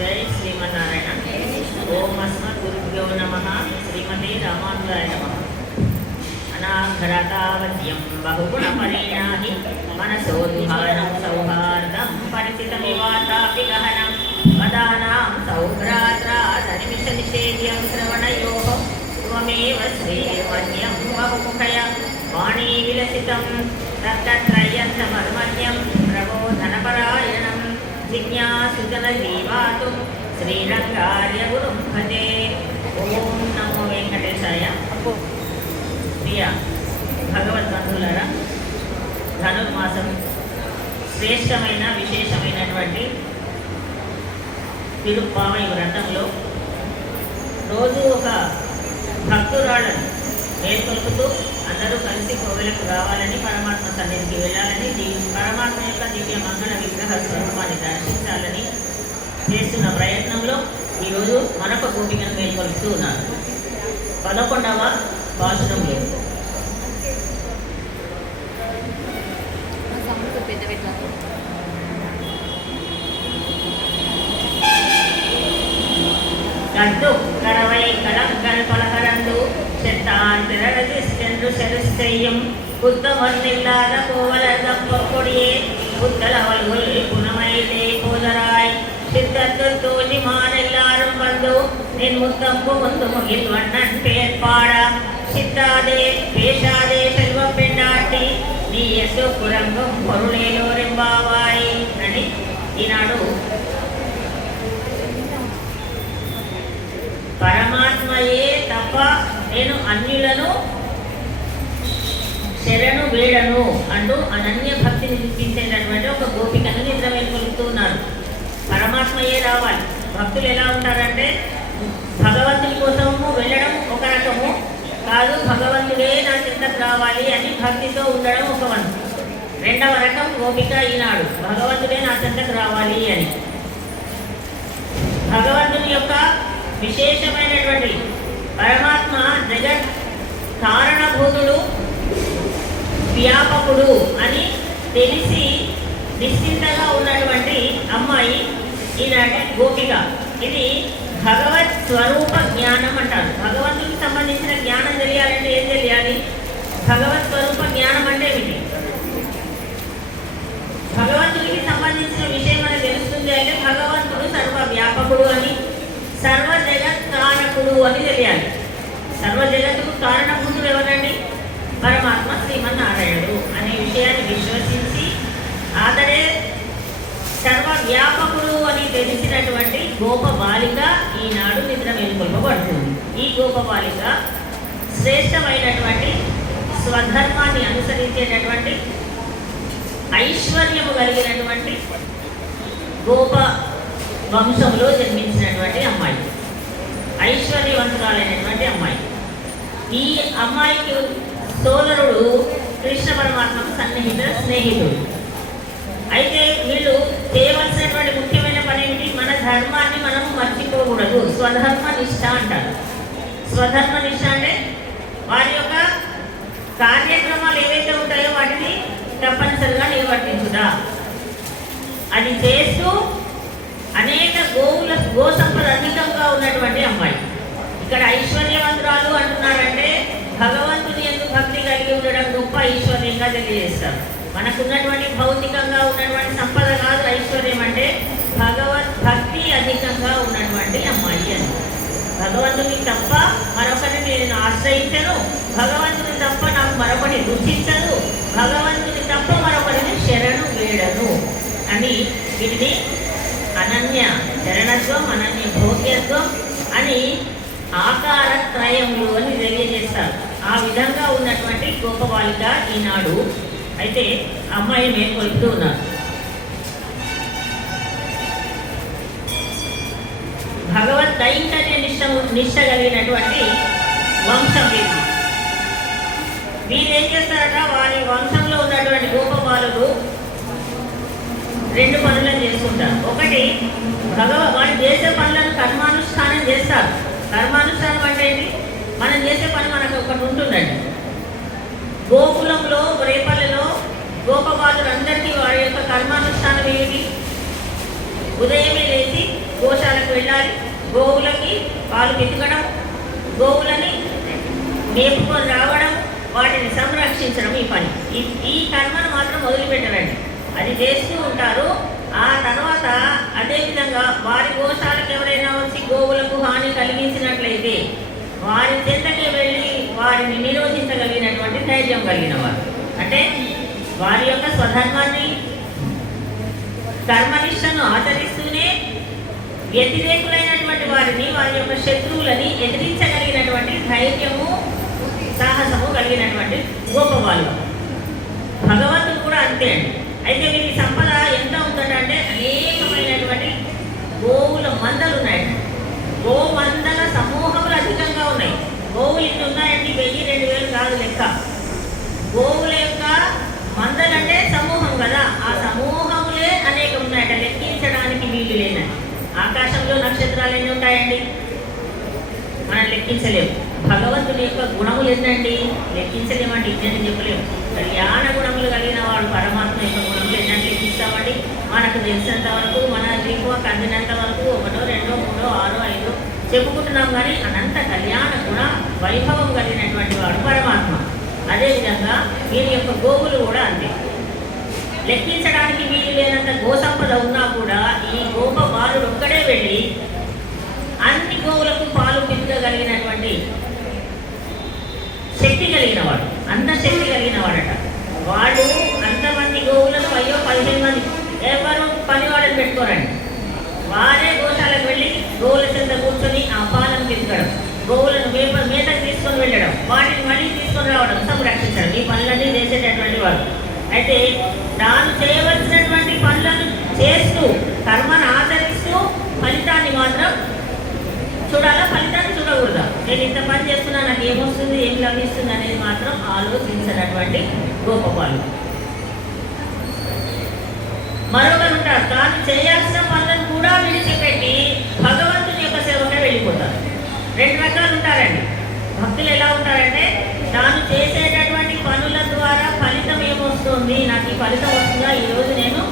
जय श्रीमन्नारायण। ओम अस्मद्गुरुभ्यो नमः। श्रीमते रामानुजाय नमः। अनाघरतावद्यं बहुगुणपरिणाहि मनसोद्धानं सौहार्दं परिचितमिवातापि गहनं पदानां सौभ्रात्रादनिमिषनिषेद्यं श्रवणयोः त्वमेव श्रीमन्यं बहुमुखया वाणी विलसितं तत्त्रयन्तमर्मण्यं प्रबोधनपरायणं जिज्ञासुजनजीवातुं श्रीरङ्गार्यगुरुं भजे। ओम नमो वेंकटेशाय। प्रिय భగవద్బంధువులారా, ధనుర్మాసం శ్రేష్టమైన విశేషమైనటువంటి తిరుప్పావై వ్రతంలో రోజు ఒక భక్తురాళ్ళను మేల్కొల్పుతూ అందరూ కలిసి కోవెలకు రావాలని, పరమాత్మ సన్నిధికి వెళ్ళాలని, పరమాత్మ యొక్క దివ్య మంగళ విగ్రహ స్వరూపాన్ని దర్శించాలని చేస్తున్న ప్రయత్నంలో ఈరోజు మరొక గోపికను మేల్కొల్పుతూ ఉన్నారు. 11వ పాశురంలో கட்டு கரவை கடற்கல் பலகரந்து செத்தான் திரடதிஸ்கென்று செரு செய்யும் புத்தமன்னில்லாத கோவலர் தப்பொடியே புத்தலவல்குள் புனமையிலே போதராய் சித்தத்து தோழிமான் எல்லாரும் வந்து நின் முத்தம்பு வந்து முகில் வண்ணன் பெயர் பாட சித்தாதே பேசாதே செல்வ பெண்ணாட்டி నీ ఎస్సు పురంగం పొరులేలో రెంబావాయి అని ఈనాడు పరమాత్మయే తప్ప నేను అన్యులను శరణు వేడను అంటూ అనన్య భక్తిని చూపించేటటువంటి ఒక గోపికను నిద్ర మేల్కొలుపుతూ ఉన్నారు. పరమాత్మయే రావాలి. భక్తులు ఎలా ఉంటారంటే భగవంతుని కోసము వెళ్ళడం ఒక రకము కాదు, భగవంతుడే నా చింతకు రావాలి అని భక్తితో ఉండడం ఒక వంతు. రెండవ రకం గోపిక ఈనాడు భగవంతుడే నా చింతకు రావాలి అని. భగవంతుని యొక్క విశేషమైనటువంటి పరమాత్మ జగత్ కారణభూతుడు, వ్యాపకుడు అని తెలిసి నిశ్చింతగా ఉన్నటువంటి అమ్మాయి ఈనాటి గోపిక. ఇది భగవత్ స్వరూప జ్ఞానం అంటారు. భగవంతుడికి సంబంధించిన జ్ఞానం తెలియాలంటే ఏం తెలియాలి? భగవత్ స్వరూప జ్ఞానం అంటే ఏమిటి? భగవంతుడికి సంబంధించిన విషయం మనకు తెలుస్తుంది అంటే భగవంతుడు సర్వ వ్యాపకుడు అని, సర్వ జగత్ కారకుడు అని తెలియాలి. సర్వ జగత్తుకు కారణభూతుడు ఎవరండి? పరమాత్మ శ్రీమన్నారాయణుడు అనే విషయాన్ని విశ్వసించి అతడే సర్వ వ్యాపకుడు అని తెలిసినటువంటి గోప బాలిక ఈనాడు నిద్ర మేల్కొల్పబడుతుంది. ఈ గోప బాలిక శ్రేష్టమైనటువంటి స్వధర్మాన్ని అనుసరించేటటువంటి ఐశ్వర్యము కలిగినటువంటి గోప వంశంలో జన్మించినటువంటి అమ్మాయి, ఐశ్వర్యవంతురాలైనటువంటి అమ్మాయి. ఈ అమ్మాయికి సోదరుడు కృష్ణ పరమాత్మకు స్నేహితుడు. అయితే వీళ్ళు చేయవలసినటువంటి ముఖ్యమైన పని ఏమిటి? మన ధర్మాన్ని మనం మర్చిపోకూడదు. స్వధర్మ నిష్ఠ అంటారు. స్వధర్మ నిష్ఠ అంటే వారి యొక్క కార్యక్రమాలు ఏవైతే ఉంటాయో వాటిని తప్పనిసరిగా నిర్వర్తించుట. అది చేస్తూ అనేక గో సంపద అధికంగా ఉన్నటువంటి అమ్మాయి. ఇక్కడ ఐశ్వర్యవంతురాలు అంటున్నారంటే భగవంతుని యందు భక్తి కలిగి ఉండడం గొప్ప ఐశ్వర్యంగా తెలియజేస్తారు. మనకున్నటువంటి భౌతికంగా ఉన్నటువంటి సంపద కాదు ఐశ్వర్యం అంటే, భగవత్ భక్తి అధికంగా ఉన్నటువంటి అమ్మాయి అని. భగవంతుని తప్ప మరొకరిని నేను ఆశ్రయించను, భగవంతుని తప్ప నాకు మరొకటి రుచించదు, భగవంతుని తప్ప మరొకరిని శరణు వేడను అని వీటిని అనన్య శరణత్వం, అనన్య భోగ్యత్వం అని ఆకారత్రయములు అని తెలియజేస్తారు. ఆ విధంగా ఉన్నటువంటి గోపబాలిక ఈనాడు అయితే అమ్మాయి మేల్కొల్పుతూ ఉన్నారు. భగవద్ కైంకర్య నిష్ట కలిగినటువంటి వంశం వీరి. వీరేం చేస్తారట? వారి వంశంలో ఉన్నటువంటి గోపబాలుడు 2 పనులను చేసుకుంటారు. ఒకటి వారు చేసే పనులను కర్మానుష్ఠానం చేస్తారు. కర్మానుష్ఠానం అంటే ఏంటి? మనం చేసే పని మనకు ఒకటి ఉంటుందండి. గోకులంలో రేపల్లిలో గోపబాలురందరికీ వారి యొక్క కర్మానుష్ఠానం ఏమిటి? ఉదయమే లేచి గోశాలకు వెళ్ళాలి, గోవులకి పాలు పితకడం, గోవులని మేపుకొని రావడం, వాటిని సంరక్షించడం ఈ పని. ఈ కర్మను మాత్రం వదిలిపెట్టరండి, అది చేస్తూ ఉంటారు. ఆ తర్వాత అదేవిధంగా వారి గోశాలకు ఎవరైనా వచ్చి గోవులకు హాని కలిగించినట్లయితే వారి చెంతకే వెళ్ళి వారిని నిరోధించగలిగినటువంటి ధైర్యం కలిగిన వారు. అంటే వారి యొక్క స్వధర్మాన్ని కర్మనిష్టను ఆచరిస్తూనే వ్యతిరేకులైనటువంటి వారిని, వారి యొక్క శత్రువులని ఎదిరించగలిగినటువంటి ధైర్యము సాహసము కలిగినటువంటి గొప్ప వాళ్ళు. భగవంతుడు కూడా అంతే అండి. అయితే వీరి సంపద ఎంత ఉందంటే అనేకమైనటువంటి గోవుల మందలు ఉన్నాయండి. గో మందల సమూహములు అధికంగా ఉన్నాయి. గోవులు ఇన్ని ఉన్నాయండి, 1000-2000 కాదు లెక్క. గోవుల యొక్క మందలంటే సమూహం కదా, ఆ సమూహములే అనేకం ఉన్నాయట, లెక్కించడానికి వీలు లేదని. ఆకాశంలో నక్షత్రాలు ఎన్ని ఉంటాయండి, మనం లెక్కించలేము. భగవంతుని యొక్క గుణములు ఎన్నండి, లెక్కించలేమండి, ఇద్దరిని చెప్పలేము. కళ్యాణ గుణములు కలిగిన వాడు పరమాత్మ యొక్క గుణములు ఎన్నంటే లెక్కిస్తామండి. మనకు తెలిసినంత వరకు, మన జీవితం అందినంత వరకు 1, 2, 3, 6, 5 చెప్పుకుంటున్నాం. కానీ అనంత కళ్యాణ గుణ వైభవం కలిగినటువంటి వాడు పరమాత్మ. అదేవిధంగా వీరి యొక్క గోవులు కూడా అంతే. లెక్కించడానికి వీలు లేనంత గోసంపద ఉన్నా కూడా ఈ గోప బాలుడు ఒక్కడే వెళ్ళి అన్ని గోవులకు పాలు పితకగలిగినటువంటి శక్తి కలిగిన వాడు, అంత శక్తి కలిగిన వాడట. వాడు అంతమంది గోవులను 15 మంది ఎవరు పని వాళ్ళని పెట్టుకోరండి. వారే గోశాలకు వెళ్ళి గోవుల చెంత కూర్చొని ఆ పాలను పితకడం, గోవులను మేతకు తీసుకొని వెళ్ళడం, వాటిని మళ్ళీ తీసుకొని రావడం, సంరక్షించడం, ఈ పనులన్నీ చేసేటటువంటి వాడు. అయితే తాను చేయవలసినటువంటి పనులను చేస్తూ కర్మను ఆచరిస్తూ ఫలితాన్ని మాత్రం చూడాలా, ఫలితాన్ని చూడకూడదా. నేను ఇంత పని చేస్తున్నా, నాకు ఏమొస్తుంది, ఏం లభిస్తుంది అనేది మాత్రం ఆలోచించినటువంటి గోపపాలు. మరొకరు ఉంటారు, తాను చేయాల్సిన పనులను కూడా విడిచిపెట్టి భగవంతుని యొక్క సేవగా వెళ్ళిపోతారు. 2 రకాలు ఉంటారండి. భక్తులు ఎలా ఉంటారంటే, తాను చేసేటటువంటి పనుల ద్వారా ఫలితం ఏమొస్తుంది, నాకు ఈ ఫలితం వస్తుందా, ఈరోజు నేను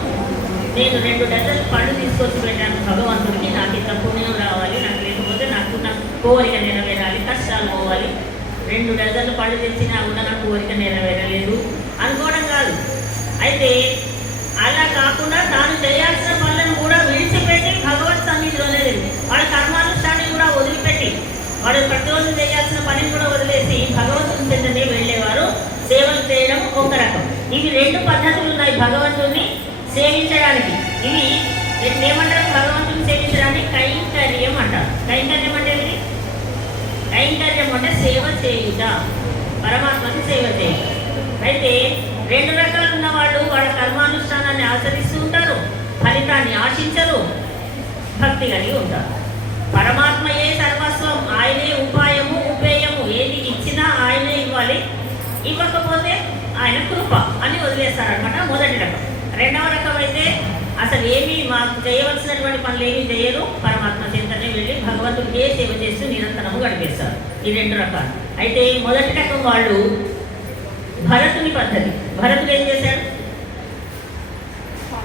2 డజన్లు పళ్ళు తీసుకొచ్చి పెట్టాను భగవంతుడికి, నాకు ఇంత పుణ్యం రావాలి, నాకు లేకపోతే నాకు కోరిక నెరవేరాలి, కష్టాలు పోవాలి, 2 డజన్లు పళ్ళు తెచ్చినా కూడా నాకు కోరిక నెరవేరలేదు అనుకోవడం కాదు. అయితే అలా కాకుండా తాను చేయాల్సిన పనులను కూడా విడిచిపెట్టి భగవత్ సన్నిధిలోనే వాళ్ళ కర్మానుష్ఠాన్ని కూడా వదిలిపెట్టి, వాడు ప్రతిరోజు చేయాల్సిన పనిని కూడా వదిలేసి భగవంతుని చెంతనే వెళ్ళేవారు. సేవలు చేయడం ఒక రకం. ఇవి 2 పద్ధతులు ఉన్నాయి భగవంతుని సేవించడానికి. ఇవి ఏమంటారు, భగవంతుని సేవించడానికి కైంకర్యం అంటారు. కైంకర్యం అంటే ఏమిటి? కైంకర్యం అంటే సేవ చేయుట, పరమాత్మకి సేవ చేయుట. అయితే 2 రకాలు ఉన్నవాళ్ళు వాళ్ళ కర్మానుష్ఠానాన్ని ఆచరిస్తూ ఉంటారు, ఫలితాన్ని ఆశించరు, భక్తి కలిగి ఉంటారు. పరమాత్మయే సర్వస్వం, ఆయనే ఉపాయము ఉపేయము, ఏది ఇచ్చినా ఆయనే ఇవ్వాలి, ఇవ్వకపోతే ఆయన కృప అని వదిలేస్తారనమాట. మొదటి రకం. 2వ రకం అయితే అసలు ఏమీ మాకు చేయవలసినటువంటి పనులు ఏమీ చేయరు, పరమాత్మ చెంతనే వెళ్ళి భగవంతుడికే సేవ చేస్తూ నిరంతరము గడిపేస్తారు. ఈ 2 రకాలు. అయితే మొదటి రకం వాళ్ళు భరతుని పద్ధతి. భరతుడు ఏం చేశాడు,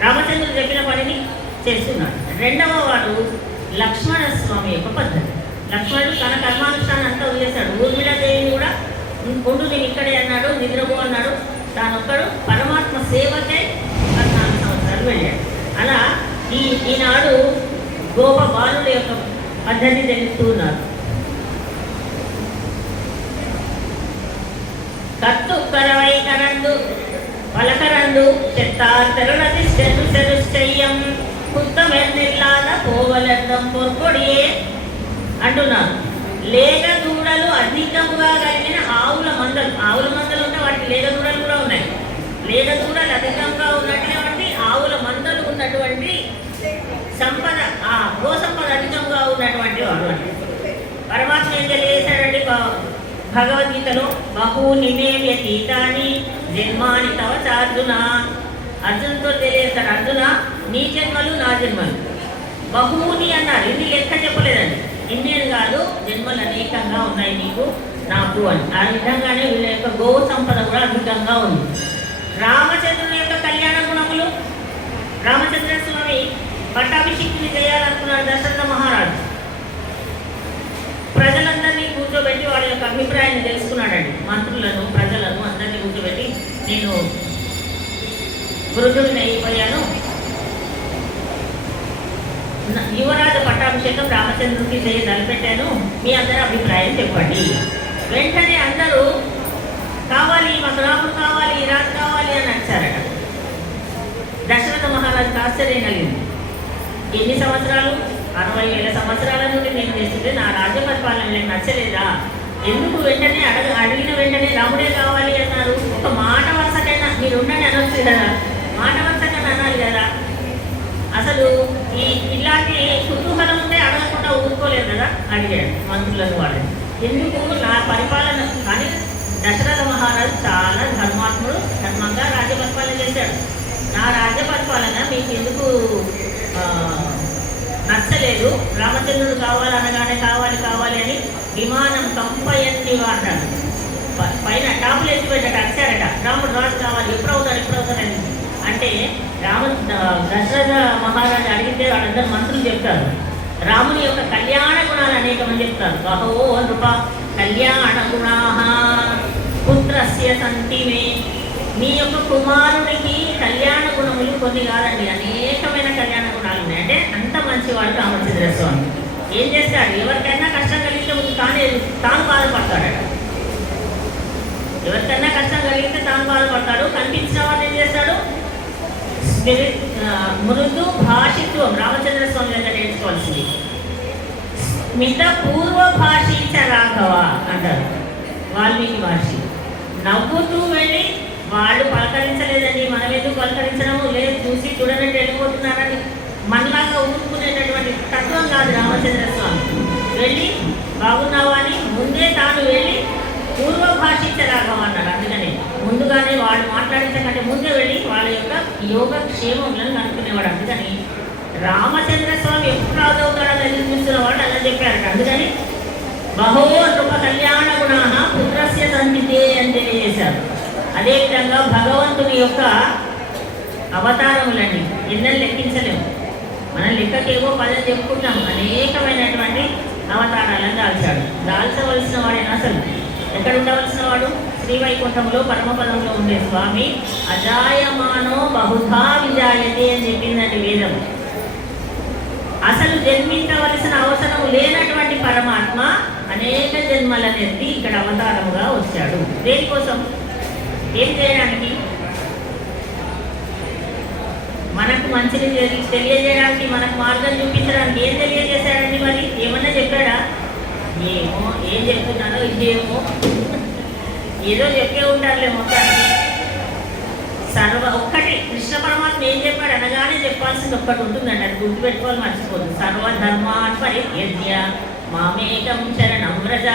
రామచంద్రుడు చెప్పిన పనిని చేస్తున్నాడు. 2వ వాడు లక్ష్మణ స్వామి యొక్క పద్ధతి. లక్ష్మణుడు తన కర్మానుష్ఠానం అంతా వదిలేశాడు. ఊర్మిళాదేవిని కూడా ఉండు నేను ఇక్కడే అన్నాడు, నిద్రపో అన్నాడు. తానొక్కడు పరమాత్మ సేవకే 14 సంవత్సరాలు వెళ్ళాడు. అలా ఈనాడు గోప బాలుల యొక్క పద్ధతి తెలుస్తూ ఉన్నారు. కత్తు కరవై కరందు పలకరందు చెత్తార్ తెరలది చెయ్యం కుత్తమెర్నిల్లాద పోవలెద్దం పొర్కొడియే అంటున్నారు. లేగ దూడలు అధికముగా కలిగిన ఆవుల మందలు ఉంటే వాటికి లేగ దూడలు కూడా ఉన్నాయి. లేగ దూడలు అధికంగా ఉన్నటువంటి ఆవుల మందలు ఉన్నటువంటి సంపద, ఆ గో సంపద అధికంగా ఉన్నటువంటి వాడు అని పరమాత్మ ఏం తెలియజేశాడండి భగవద్గీతలో. బహూని మే వ్యతీతాని జన్మాని తవ చార్జున. అర్జునుతో తెలియజేస్తాడు, అర్జున నీ జన్మలు నా జన్మలు బహూని అన్నారు. ఇన్ని లెక్క చెప్పలేదండి, ఇన్నేది కాదు, జన్మలు అనేకంగా ఉన్నాయి నీకు నాకు అని. ఆ విధంగానే వీళ్ళ యొక్క గో సంపద కూడా అధికంగా ఉంది. రామచంద్రుని యొక్క కళ్యాణ గుణములు. రామచంద్ర స్వామి పట్టాభిషిక్తుని చేయాలనుకున్నాడు దశరథ మహారాజు. ప్రజలందరినీ కూర్చోబెట్టి వాళ్ళ యొక్క అభిప్రాయాన్ని తెలుసుకున్నాడండి. మంత్రులను, ప్రజలను అందరినీ కూర్చోబెట్టి, నేను వృద్ధుడిని అయిపోయాను, యువరాజు పట్టాభిషేకం రామచంద్రుడికి చేయ తలపెట్టాను, మీ అందరి అభిప్రాయం చెప్పండి. వెంటనే అందరూ కావాలి, మాకు రాముడు కావాలి, ఈ రాజు కావాలి అని వచ్చారట. దశరథ మహారాజుకి ఆశ్చర్యం కలిగింది. ఎన్ని సంవత్సరాలు? 60,000 సంవత్సరాల నుండి నేను చేస్తుంటే నా రాజ్య పరిపాలన నేను నచ్చలేదా? ఎందుకు వెంటనే అడిగిన వెంటనే రాముడే కావాలి అన్నారు? ఒక మాట వరుసకైనా మీరు ఉండని అనొచ్చు కదా, మాట వరుసకైనా అనాలి కదా. అసలు ఇలాంటి కుతూహలం ఉంటే అడగకుండా ఊరుకోలేదు కదా, అడిగాడు మంత్రులను వాళ్ళని. ఎందుకు నా పరిపాలన? కానీ దశరథ మహారాజు చాలా ధర్మంగా రాజ్య పరిపాలన చేశాడు. నా రాజ్య పరిపాలన మీకు ఎందుకు నచ్చలేదు? రామచంద్రుడు కావాలనగానే కావాలి అని విమానం కంపయండి వాడాడు. పైన టాపులు ఎత్తి పెట్టాడు, వచ్చారట, రాముడు రాజు కావాలి, ఎప్పుడవుతారని. అంటే దశరథ మహారాజు అడిగితే వాళ్ళందరూ మంత్రులు చెప్తారు, రాముని యొక్క కళ్యాణ గుణాలు అనేకమని చెప్తారు. బహవో నృప కళ్యాణ గుణా పుత్రస్య సంతిమే. మీ యొక్క కుమారునికి కళ్యాణ గుణములు కొన్ని కాదండి, అనేకమైన కళ్యాణ గుణాలు ఉన్నాయి. అంటే అంత మంచివాడు రామచంద్ర స్వామి. ఏం చేస్తాడు? ఎవరికైనా కష్టం కలిగితే తాను బాధపడతాడట. ఎవరికైనా కష్టం కలిగితే తాను బాధపడతాడు. కనిపించిన వాడు ఏం చేస్తాడు? మృదు భాషిత్వం రామచంద్ర స్వామి దగ్గర నేర్చుకోవాల్సింది. మిత పూర్వ భాషించ రాఘవ అంటారు వాల్మీకి మహర్షి. నవ్వుతూ వెళ్ళి వాళ్ళు పలకరించలేదండి, మనం ఎందుకు పలకరించడము లేదు, చూసి చూడనట్టు వెళ్ళిపోతున్నారని మనలాగా ఊరుకునేటటువంటి తత్వం కాదు రామచంద్ర స్వామి. వెళ్ళి బాగున్నావా అని ముందే తాను వెళ్ళి పూర్వ భాషించ రాఘవ అన్నారు. అందుకని ముందుగానే వాళ్ళు మాట్లాడించకంటే ముందే వెళ్ళి వాళ్ళ యొక్క యోగక్షేమములను కనుక్కునేవాడు. అందుకని రామచంద్ర స్వామి ఎప్పుడు రాజవుతాడని ఎదురు చూస్తున్నవాడు అలా చెప్పారట. అందుకని బహో నృప కళ్యాణ గుణా పుత్రస్య సంతితే అని తెలియజేశారు. అదేవిధంగా భగవంతుని యొక్క అవతారములండి ఎన్నెలు లెక్కించలేము. మనం లెక్కకేవో 10 చెప్పుకుంటాం. అనేకమైనటువంటి అవతారాలను దాల్చవలసిన వాడేనా? అసలు ఎక్కడ ఉండవలసిన వాడు? శ్రీవైకుంఠంలో పరమపదంలో ఉండే స్వామి. అజాయమానో బహుధా విజాయతే అని చెప్పిందండి వేదం. అసలు జన్మించవలసిన అవసరం లేనటువంటి పరమాత్మ అనేక జన్మలనెత్తి ఇక్కడ అవతారముగా వచ్చాడు. దేనికోసం? ఏం చేయడానికి? మనకు మంచిని తెలియజేయడానికి, మనకు మార్గం చూపించడానికి. ఏం తెలియజేశాడండి? మరి ఏమన్నా చెప్పాడా? ఏమో, ఏం చెప్తున్నానో ఇదేమో ఏదో చెప్పే ఉంటారులే మొత్తానికి. ఒక్కటి కృష్ణ పరమాత్మ ఏం చెప్పాడు అనగానే చెప్పాల్సింది ఒక్కటి ఉంటుందండి, అది గుర్తుపెట్టుకోవాలి, మర్చిపోదు. సర్వధర్మాన్ పరిత్యజ్య మామేకం శరణం వ్రజ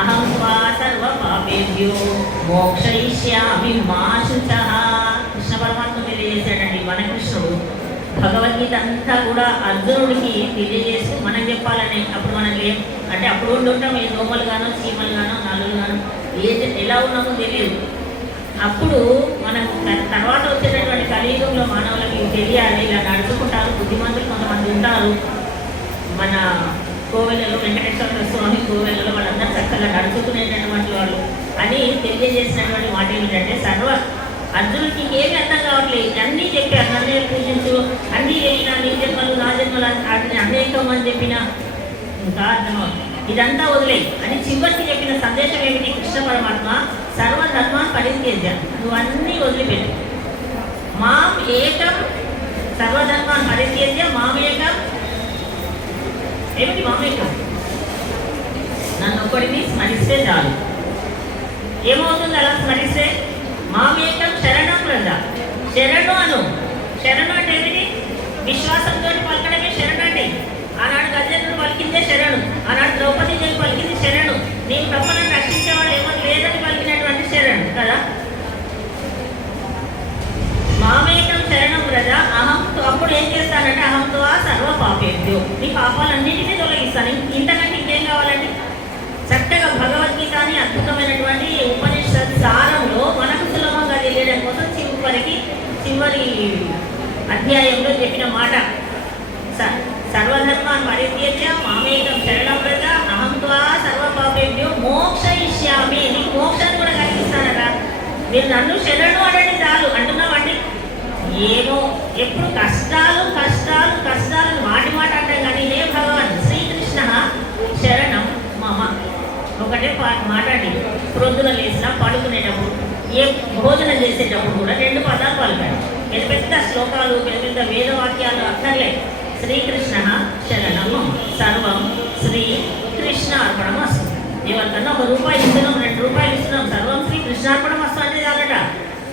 అహం త్వా సర్వ పాపేభ్యో మోక్షయిష్యామి మా శుచః. కృష్ణ పరమాత్మ తెలియజేశాడండి. మన కృష్ణుడు భగవద్గీత అంతా కూడా అర్జునుడికి తెలియజేస్తూ మనం చెప్పాలని. అప్పుడు మనం లేం అంటే అప్పుడు ఉండుంటాం ఏ దోమలుగానో, చీమలుగానో, నల్లులుగానో, ఎలా ఉన్నామో తెలియదు. అప్పుడు మనం తర్వాత వచ్చేటటువంటి కలియుగంలో మానవులకి తెలియాలి, ఇలా నడుచుకుంటారు. బుద్ధిమంతులు కొంతమంది ఉంటారు మన కోవెలలో, వెంకటేశ్వర స్వామి కోవెలలో వాళ్ళందరూ చక్కగా నడుచుకునేటటువంటి వాళ్ళు అని తెలియజేసినటువంటి మాట ఏమిటంటే, అర్జునుడికి ఏమి అర్థం కావట్లేదు, అన్నీ చెప్పారు. నన్నే పూజించు, అన్నీ చెప్పినా, నీ జన్మలు నా జన్మలు అనేకం అని చెప్పిన ఇంకా అర్థం ఇదంతా వదిలే అని చివరికి చెప్పిన సందేశం ఏమిటి? కృష్ణ పరమాత్మ సర్వధర్మాన్ని పరిత్యజ్య, నువ్వు అన్నీ వదిలిపెట్టు. మాం ఏకం సర్వధర్మాన్ని పరిత్యజ్య మామేకం. ఏమిటి మామేకం? నన్ను ఒక్కడిని స్మరిస్తే చాలు. ఏమవుతుంది అలా స్మరిస్తే? మామేకం శరణం వ్రజ. శరణు అను. శరణు అంటే ఏమిటి? విశ్వాసంతో పలకడమే శరణు అండి. ఆనాడు గజేంద్రుడు పలికిందే శరణు, ఆనాడు ద్రౌపదీదేవి పలికింది శరణు. నీవు తప్ప నన్ను రక్షించేవాడు ఏమని లేదని పలికినటువంటి శరణు కదా. మామేకం శరణం వ్రజ అహం. అప్పుడు ఏం చేస్తానంటే అహంతో సర్వ పాపేభ్యో, నీ పాపాలన్నింటినీ తొలగిస్తాను. ఇంతకంటే ఇంకేం కావాలండి? చక్కగా భగవద్గీత అని అద్భుతమైనటువంటి ఉపనిషత్ సారంలో మనకు సులభంగా తెలియడం కోసం చివరి అధ్యాయంలో చెప్పిన మాట మీరు నన్ను శరణు అనండి చాలు అంటున్నామండి. ఏమో ఎప్పుడు కష్టాలు కష్టాలు కష్టాలు మాట మాట అంటాం కానీ హే భగవాన్ శ్రీకృష్ణ శరణం మమ ఒకటే మాట్లాడి ప్రొద్దున లేచినా పడుకునేటప్పుడు ఏ భోజనం చేసేటప్పుడు కూడా 2 పదాలు పలకండి. పెద్ద పెద్ద శ్లోకాలు పెద్ద పెద్ద వేదవాక్యాలు అక్కర్లే. శ్రీకృష్ణ శరణం సర్వం శ్రీ కృష్ణ అర్పణం వస్తుంది. ఎవరికన్నా ₹1 ఇస్తున్నాం, ₹2 ఇస్తున్నాం, సర్వం శ్రీ కృష్ణార్పణం వస్తా అంటే చాలట.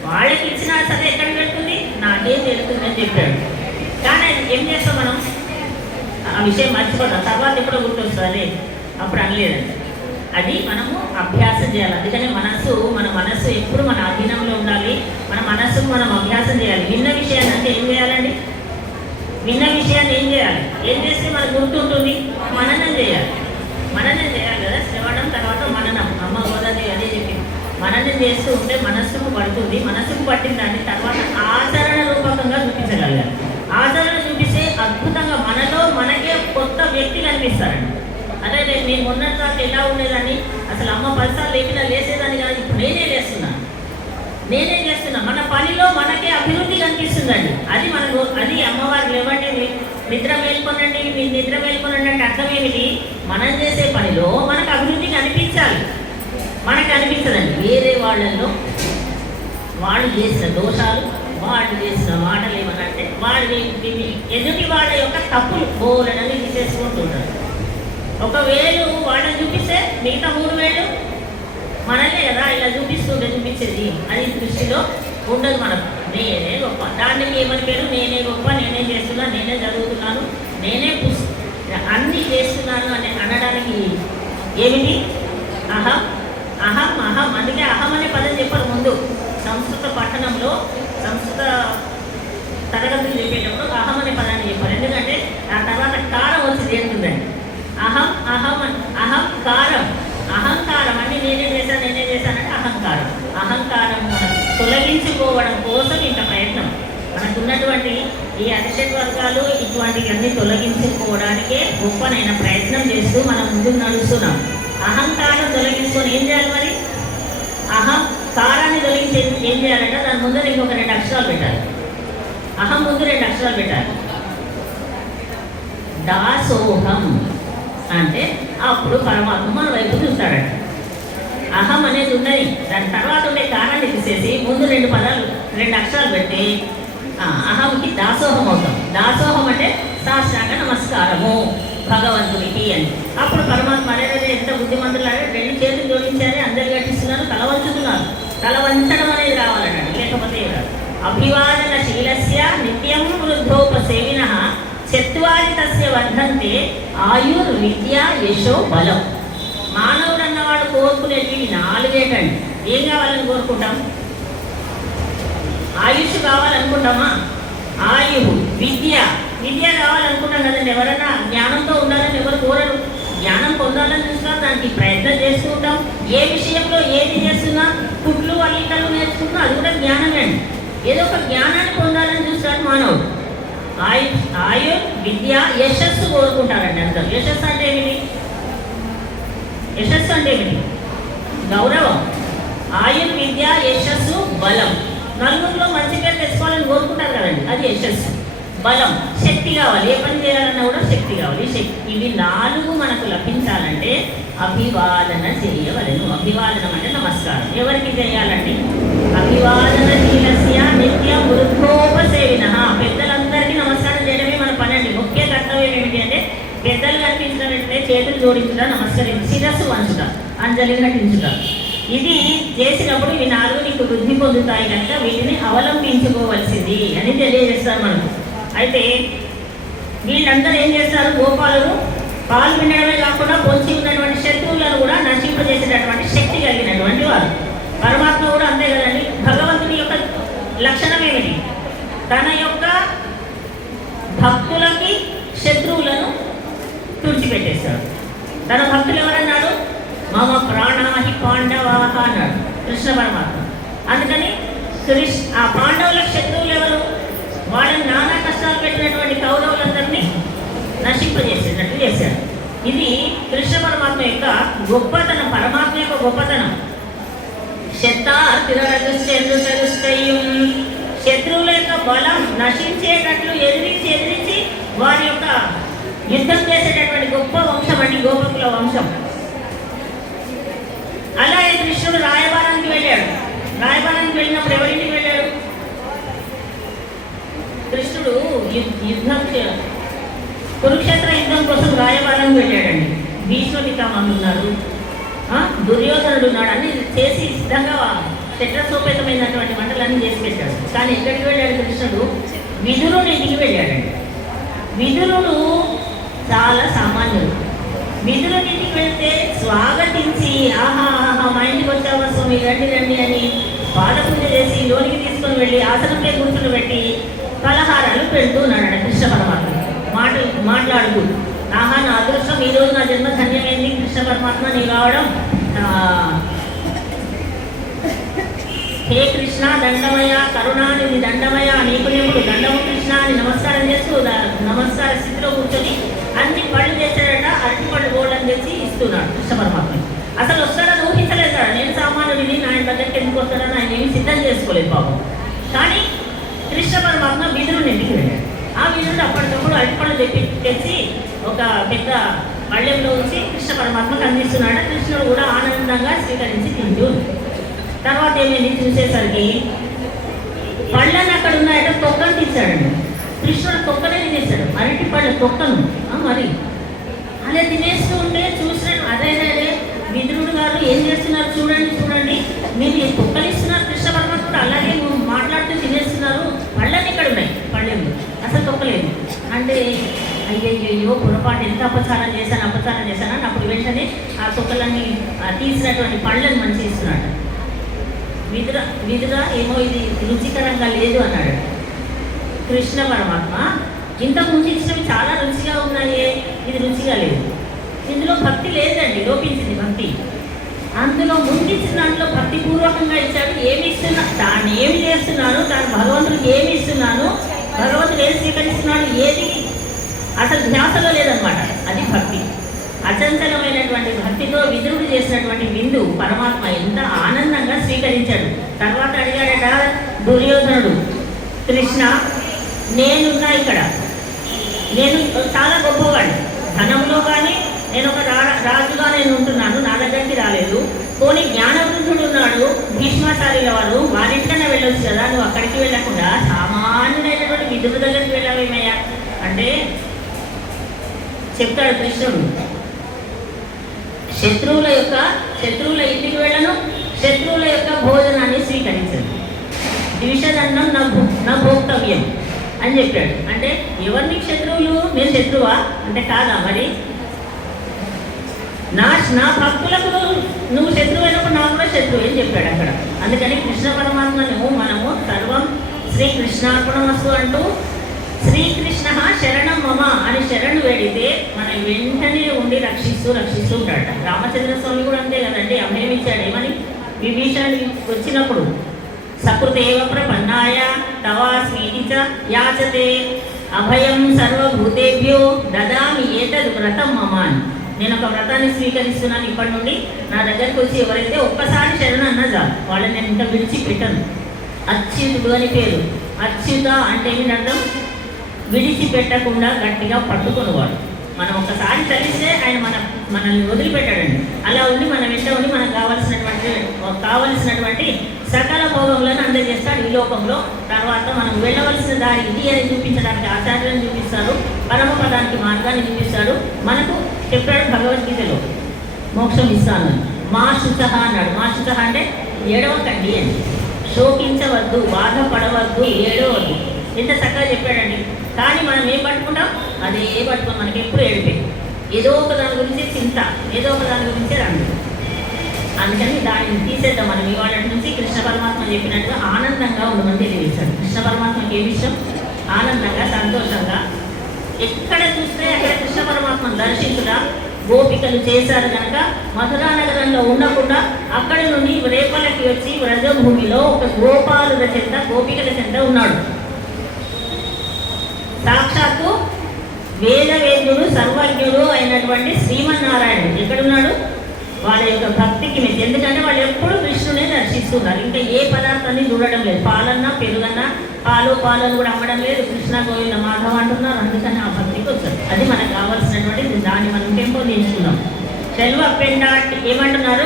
వాళ్ళకి ఇచ్చినా సరే ఎక్కడికి వెళ్తుంది, నాకేం తెలుస్తుంది అని చెప్పాడు. కానీ ఏం చేస్తాం మనం, ఆ విషయం మర్చిపోతాం. తర్వాత ఎప్పుడో గుర్తొస్తుంది, అప్పుడు అనలేదండి. అది మనము అభ్యాసం చేయాలి. అందుకనే మన మనస్సు ఎప్పుడు మన అధీనంలో ఉండాలి. మన మనస్సుకు మనం అభ్యాసం చేయాలి. విన్న విషయాన్ని అంటే ఏం చేయాలండి, విన్న విషయాన్ని ఏం చేయాలి, ఏం చేస్తే మనకు గుర్తుంటుంది, మననం చేయాలి. మననం చేయాలి కదా, శ్రవణం తర్వాత మననం. అమ్మ గోదాదేవి అదే చెప్పింది. మననం చేస్తూ ఉంటే మనస్సుకు పడుతుంది. మనస్సుకు పట్టిన దాన్ని తర్వాత ఆచరణ రూపకంగా చూపించగలగాలి. ఆచరణ చూపిస్తే అద్భుతంగా మనలో మనకే కొత్త వ్యక్తి కనిపిస్తారండి. అదే నేను మొన్నటి ఎలా ఉండేదాన్ని, అసలు అమ్మ 10 సార్లు లేపినా లేసేదాన్ని కానీ ఇప్పుడు నేనే చేస్తున్నా. మన పనిలో మనకే అభివృద్ధి కనిపిస్తుందండి. అది అది అమ్మవారు లేవంటే నిద్ర మేల్కొనండి, మీరు నిద్ర మేల్కొనండి అంటే అర్థం ఏమిటి, మనం చేసే పనిలో మనకు అభివృద్ధి కనిపించాలి. మనకు అనిపించదండి. వేరే వాళ్ళల్లో వాళ్ళు చేసిన దోషాలు, వాళ్ళు చేసిన మాటలు ఏమనంటే వాళ్ళు ఎదుటి వాళ్ళ యొక్క తప్పులు బోలనని తీసేసుకుంటుంటారు. 1 వేలు వాళ్ళని చూపిస్తే మిగతా 3 వేలు మనల్నే కదా ఇలా చూపించేది. అది దృష్టిలో ఉండదు మనకు. నేనే గొప్ప, దానికి ఏమని పేరు, నేనే గొప్ప, నేనే చేస్తున్నా, నేనే చదువుతున్నాను, నేనే అన్నీ చేస్తున్నాను అని అనడానికి ఏమిటి, అహం అహం అహం. అందుకే అహం అనే పదం చెప్పారు ముందు. సంస్కృత పట్టణంలో సంస్కృత తరగతులు చెప్పేటప్పుడు అహం అనే పదాన్ని చెప్పారు. ఎందుకంటే ఆ తర్వాత కారం వచ్చి చేరుతుందండి. అహం అహం అహంకారం, అహంకారం అంటే నేనే చేశానంటే అహంకారం. అహంకారం తొలగించుకోవడం కోసం ఇంత ప్రయత్నం. మనకున్నటువంటి ఈ అరిషడ్ వర్గాలు ఇటువంటివన్నీ తొలగించుకోవడానికే గొప్పనైన ప్రయత్నం చేస్తూ మనం ముందుకు నడుస్తున్నాం. అహంకారం తొలగించుకొని ఏం చేయాలి మరి, అహంకారాన్ని తొలగించి ఏం చేయాలంటే దాని ముందర ఇంకొక 2 అక్షరాలు పెట్టాలి. అహం ముందు 2 అక్షరాలు పెట్టాలి. దాసోహం అంటే అప్పుడు పరమాత్మ మన వైపు చూస్తాడట. అహం అనేది ఉన్నది, దాని తర్వాత ఉండే కారాన్ని తీసేసి ముందు 2 పదాలు 2 అక్షరాలు పెట్టి అహంకి దాసోహం అవుతాం. దాసోహం అంటే సాష్టాంగ నమస్కారము భగవంతునికి అని. అప్పుడు పరమాత్మ అనేది ఎంత బుద్ధిమంతులు అంటే 2 చేతులు జోడించారే, అందరు కట్టిస్తున్నారు, తల వంచుతున్నారు. తల వంచడం అనేది రావాలనండి, లేకపోతే అభివాదన శీలస్య నిత్యం వృద్ధోపసేవిన చత్వారి తస్య వర్ధంతే ఆయుర్విద్య యశో బలం. మానవుడు అన్నవాడు కోరుకునేవి 4 ఏం కావాలని కోరుకుంటాం, ఆయుష్ కావాలనుకుంటామా, ఆయు విద్య కావాలనుకుంటాం కదండి. ఎవరైనా జ్ఞానంతో ఉండాలని ఎవరు కోరరు. జ్ఞానం పొందాలని చూస్తున్నా, దానికి ప్రయత్నం చేస్తూ ఉంటాం. ఏ విషయంలో ఏది చేస్తున్నా, కుట్లు అల్లికలు నేర్చుకున్నా అది కూడా జ్ఞానమే అండి. ఏదో ఒక జ్ఞానాన్ని పొందాలని చూస్తాడు మానవుడు. ఆయు విద్య యశస్సు కోరుకుంటారండి అందరూ. యశస్సు అంటే ఏమిటి, యశస్సు అంటే ఏమిటి, గౌరవం. ఆయు విద్య యశస్సు బలం. నలుగురిలో మంచి పేరు తెచ్చుకోవాలని కోరుకుంటారు కదండి, అది యశస్సు. బలం, శక్తి కావాలి. ఏ పని చేయాలన్నా కూడా శక్తి కావాలి. ఇవి 4 మనకు లభించాలంటే అభివాదన చేయవలను. అభివాదనం అంటే నమస్కారం. ఎవరికి చేయాలండి, అభివాదన శీలస్య నిత్యం వృద్ధోపసేవిన. పెద్దలందరికీ నమస్కారం చేయడమే మన పని అండి. ముఖ్య కర్తవ్యం ఏమిటి అంటే పెద్దలు కనిపించిన వెంటనే చేతులు జోడించుట, నమస్కరించుట, శిరస్సు వంచుట, అంజలి ఘటించుట. ఇది చేసినప్పుడు ఈ 4 నీకు వృద్ధి పొందుతాయి కనుక వీటిని అవలంబించుకోవలసింది అని తెలియజేస్తారు మనకు. అయితే వీళ్ళందరూ ఏం చేస్తారు, గోపాలులు పాలు వినడమే కాకుండా పొంచి ఉన్నటువంటి శత్రువులను కూడా నశింపజేసేటటువంటి శక్తి కలిగినటువంటి వారు. పరమాత్మ కూడా అంతే కదండి. భగవంతుని యొక్క లక్షణం ఏమిటి, తన యొక్క భక్తులకి శత్రువులను తుడిచిపెట్టేస్తాడు. తన భక్తులు ఎవరన్నాడు, మమ ప్రాణాహి పాండవాహ అన్నాడు కృష్ణ పరమాత్మ. అందుకని ఆ పాండవుల శత్రువులు ఎవరు, వాళ్ళని నానా కష్టాలు పెట్టినటువంటి కౌరవులందరినీ నశింపజేసేటట్టు చేశాడు. ఇది కృష్ణ పరమాత్మ యొక్క గొప్పతనం, పరమాత్మ యొక్క గొప్పతనం. శత్రువుల యొక్క బలం నశించేటట్లు ఎదిరించి వారి యొక్క యుద్ధం చేసేటటువంటి గొప్ప వంశం అండి గోపకుల వంశం. అలాగే కృష్ణుడు రాయబారానికి వెళ్ళాడు. రాయబారానికి వెళ్ళినప్పుడు ఎవరింటికి వెళ్ళాడు? కృష్ణుడు యుద్ధం కురుక్షేత్ర యుద్ధం కోసం రాయబారానికి వెళ్ళాడండి. భీష్మ పితామహులు ఉన్నారు, దుర్యోధనుడు ఉన్నాడు, అన్ని చేసి సిద్ధంగా చట్రసోపేతమైనటువంటి వంటలన్నీ చేసి పెట్టాడు. కానీ ఎక్కడికి వెళ్ళాడు కృష్ణుడు? విదురుని ఇంటికి వెళ్ళాడండి. విదురుడు చాలా సామాన్యుడు. విదురుని ఇంటికి వెళ్తే స్వాగతించి ఆహా ఆహా మా ఇంటికి వచ్చావా స్వామి రండి రండి అని పాదపూజ చేసి లోనికి తీసుకొని వెళ్ళి ఆసనంపై కూర్చుని పెట్టి పలహారాలు పెడుతూ ఉన్నాడు కృష్ణ పరమాత్మ. మాట్లాడుతూ ఆహా నా అదృష్టం ఈరోజు నా జన్మ ధన్యమైంది, కృష్ణ పరమాత్మ నీ రావడం, హే కృష్ణ దండమయ కరుణానిధి దండమయ నీకు నిపుడు దండము కృష్ణ అని నమస్కారం చేస్తూ నమస్కార స్థితిలో కూర్చొని అన్ని పళ్ళు చేశాడట. అరటి పళ్ళు గోళ్ళని తెచ్చి ఇస్తున్నాడు కృష్ణ పరమాత్మ. అసలు వస్తాడని ఊహించలేదు కదా, నేను సామాన్యుడిని ఆయన దగ్గరికి ఎందుకు వస్తాడని ఆయన ఏమి సిద్ధం చేసుకోలేదు పాపం. కానీ కృష్ణ పరమాత్మ విదురుని ఇంటికి వెళ్ళాడు. ఆ విదురుడు అప్పటికప్పుడు అరటిపళ్ళు తెచ్చి ఒక పెద్ద పళ్ళెంలో ఉంచి కృష్ణ పరమాత్మకు అందిస్తున్నాడు. కృష్ణుడు కూడా ఆనందంగా స్వీకరించి తింటూ తర్వాత ఏమైంది చూసేసరికి పళ్ళని అక్కడ ఉన్నాయట తొక్కను తీశాడండి. కృష్ణుడు తొక్కనే తినేశాడు, అరటి పళ్ళ తొక్కను. మరి అలా తినేస్తూ ఉంటే చూసినాడు, అదే విదురుడు గారు ఏం చేస్తున్నారు చూడండి మీరు తొక్కలు ఇస్తున్నారు, కృష్ణ పరమాత్ముడు అలాగే మాట్లాడుతూ తినేస్తున్నారు, పళ్ళని ఇక్కడ ఉన్నాయి పళ్ళేమి అసలు తొక్కలేదు అంటే అయ్యయ్యో పొరపాటు ఎంత అపచారం చేశాను అని అప్పుడు వెంటనే ఆ తొక్కలన్నీ తీసినటువంటి పళ్ళని మంచి ఇస్తున్నాడు. విదుర ఏమో ఇది రుచికరంగా లేదు అన్నాడు. కృష్ణ పరమాత్మ ఇంతకు ముందు ఇచ్చినవి చాలా రుచిగా ఉన్నాయే, ఇది రుచిగా లేదు, ఇందులో భక్తి లేదండి, లోపించింది భక్తి. అందులో ముందిచ్చిన దాంట్లో భక్తిపూర్వకంగా ఇచ్చాడు. ఏమి ఇస్తున్నా దాన్ని ఏమి చేస్తున్నాను, దాని భగవంతుడికి ఏమి ఇస్తున్నాను, భగవంతుడు ఏం స్వీకరిస్తున్నాడు, ఏది అసలు ధ్యాసలో లేదనమాట. అది భక్తి. అచంచలమైనటువంటి భక్తితో విదురుడు చేసినటువంటి విందు పరమాత్మ ఎంత ఆనందంగా స్వీకరించాడు. తర్వాత అడిగాడట దుర్యోధనుడు, కృష్ణ నేనున్నా ఇక్కడ, నేను చాలా గొప్పవాడు, ధనంలో కానీ నేను ఒక రాజుగా నేను ఉంటున్నాను, నా దగ్గరికి రాలేదు. పోనీ జ్ఞానవృద్ధుడు ఉన్నాడు భీష్మాచార్యుల వారు, వారింటికన్నా వెళ్ళొచ్చు కదా, నువ్వు అక్కడికి వెళ్ళకుండా సామాన్యుడైనటువంటి విదురు దగ్గరికి వెళ్ళావేమయ్యా అంటే చెప్తాడు కృష్ణుడు, శత్రువుల ఇంటికి వెళ్ళను, శత్రువుల యొక్క భోజనాన్ని స్వీకరించను, ద్విషదన్నం నా భోక్తవ్యం అని చెప్పాడు. అంటే ఎవరిని శత్రువులు, నేను శత్రువా అంటే కాదా, మరి నా భక్తులకు నువ్వు శత్రువు అయినప్పుడు నాకు కూడా శత్రువు అని చెప్పాడు అక్కడ. అందుకని కృష్ణ పరమాత్మను మనము సర్వం శ్రీకృష్ణార్పణమస్తు అంటూ శ్రీకృష్ణ శరణం మమ అని శరణు వేడితే మనం వెంటనే ఉండి రక్షిస్తూ ఉంటాడట. రామచంద్ర స్వామి కూడా అంతే కదండి, అభయం ఇచ్చాడు. ఏమని విభీషణుడు వచ్చినప్పుడు సకృతేవ ప్రపన్నాయ తవాస్మీతి చ యాచతే అభయం సర్వభూతేభ్యో దదామి ఏతద్ వ్రతం మమ అని. నేను ఒక వ్రతాన్ని స్వీకరిస్తున్నాను, ఇప్పటి నుండి నా దగ్గరికి వచ్చి ఎవరైతే ఒక్కసారి శరణు అన్నా చాలు వాళ్ళని నేను ఇంకా విడిచిపెట్టను. అచ్యుతుడు అని పేరు. అచ్యుత అంటే ఏమిటి అర్థం? విడిచిపెట్టకుండా గట్టిగా పట్టుకునేవాడు. మనం ఒక్కసారి చలిస్తే ఆయన మనల్ని వదిలిపెట్టాడండి. అలా ఉండి మనం వెంట ఉండి మనకు కావలసినటువంటి సకల భోగములను అందజేస్తాడు ఈ లోకంలో. తర్వాత మనం వెళ్ళవలసిన దారి ఇది అని చూపించడానికి ఆచార్యులను చూపిస్తాడు, పరమపదానికి మార్గాన్ని చూపిస్తాడు. మనకు చెప్పాడు భగవద్గీతలో మోక్షం ఇస్తాను. మా శుచ అన్నాడు. మా శుచ అంటే ఏడవకండి అని, శోకించవద్దు, బాధపడవద్దు, ఏడవద్దు, ఎంత చక్కగా చెప్పాడండి. కానీ మనం ఏం పట్టుకుంటాం, అదే పట్టుకుని మనకి ఎప్పుడు ఏడిపోయి ఏదో ఒక దాని గురించి చింత, ఏదో ఒక దాని గురించే రండి. అందుకని దానిని తీసేద్దాం మనం. ఇవాళ నుంచి కృష్ణ పరమాత్మ చెప్పినట్టుగా ఆనందంగా ఉండమని తెలియజేశాడు. కృష్ణ పరమాత్మకి ఏ విషయం? ఆనందంగా, సంతోషంగా. ఎక్కడ చూస్తే అక్కడ కృష్ణ పరమాత్మను దర్శించుగా గోపికలు చేశారు కనుక మధురా నగరంలో ఉండకుండా అక్కడి నుండి రేపలకి వచ్చి వ్రజభూమిలో ఒక గోపాలుల చెంత, గోపికల చెంత ఉన్నాడు. సాక్షాత్తు వేదవేద్యుడు సర్వజ్ఞుడు అయినటువంటి శ్రీమన్నారాయణుడు ఎక్కడున్నాడు? వాళ్ళ యొక్క భక్తికి మెచ్చి. ఎందుకంటే వాళ్ళు ఎప్పుడు కృష్ణునే దర్శిస్తున్నారు, ఇంకా ఏ పదార్థాన్ని చూడడం లేదు. పాలన్నా పెరుగన్నా పాలను కూడా అమ్మడం లేదు, కృష్ణ గోవింద మాధవ అంటున్నారు. అందుకని ఆ భక్తికి వచ్చారు. అది మనకు కావాల్సినటువంటి దాన్ని మనం పెంపొందించుకున్నాం. సెల్వ పెండాటి ఏమంటున్నారు?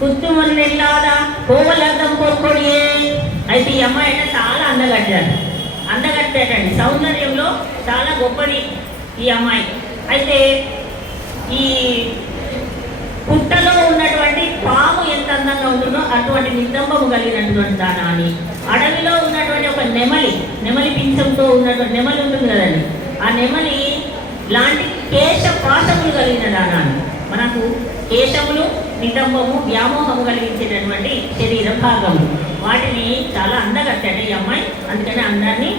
కుత్తుమెల్లాదా కోవలద్దం పొక్కడియే. అయితే ఈ అమ్మాయి అంటే చాలా అందగట్టాడండి, సౌందర్యంలో చాలా గొప్పది ఈ అమ్మాయి. అయితే ఈ పుట్టలో ఉన్నటువంటి పాము ఎంత అందంగా ఉంటుందో అటువంటి నితంబము కలిగినటువంటి దానా అని, అడవిలో ఉన్నటువంటి ఒక నెమలి పింఛంతో ఉన్నటువంటి నెమలి ఉంటుంది కదండి, ఆ నెమలి లాంటి కేశ పాశములు కలిగిన దానా అని. మనకు కేశములు, నితంబము, వ్యామోహము కలిగించేటటువంటి శరీర భాగములు, వాటిని చాలా అందగట్టాడు ఈ అమ్మాయి. అందుకని అందాన్ని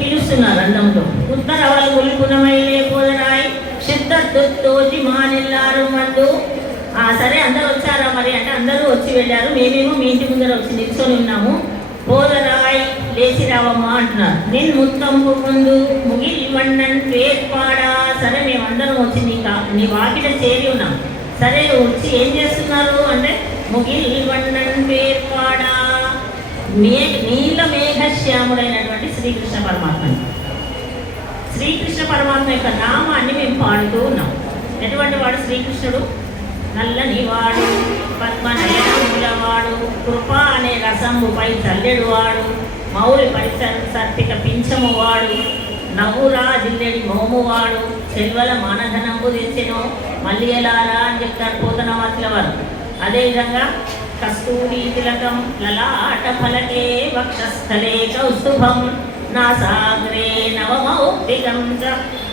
పిలుస్తున్నారు అందంతో. ఉత్తర వాళ్ళు కొలుపునమైలే పోదరాయి సిద్ధోచి మానెల్లారు మందు. సరే అందరూ వచ్చారా మరి అంటే అందరూ వచ్చి వెళ్ళారు, మేమేమో మీ ఇంటి ముందర వచ్చి నిల్చొని ఉన్నాము. పోదరాయి లేచి రావమ్మా అంటున్నారు. నేను ముత్తంపు ముందు ముగిలి వన్నన్ పేర్పాడా. సరే మేమందరం వచ్చి నీ వాకిట చేరి ఉన్నాం. సరే వచ్చి ఏం చేస్తున్నారు అంటే ముగిలి వన్నన్ పేర్పాడా, నీల మేఘశ్యాముడైనటువంటి శ్రీకృష్ణ పరమాత్మ యొక్క నామాన్ని మేము పాడుతూ ఉన్నాం. ఎటువంటి వాడు శ్రీకృష్ణుడు? నల్లని వాడు, పద్మనయనములవాడు, కృప అనే రసముపై చల్లెడు వాడు, మౌలి పరిసర్పిక పింఛము వాడు, నవ్వురా జిల్లెడి మోమువాడు, చెల్వల మానధనంబు తెచ్చెను మల్లియలారా అని చెప్తారు పోతనమాతుల వారు. అదేవిధంగా కస్తూరి తిలకం లలాట ఫలకే వక్షస్థలే కౌస్తుభం నాసాగ్రే నవమౌక్తికం చ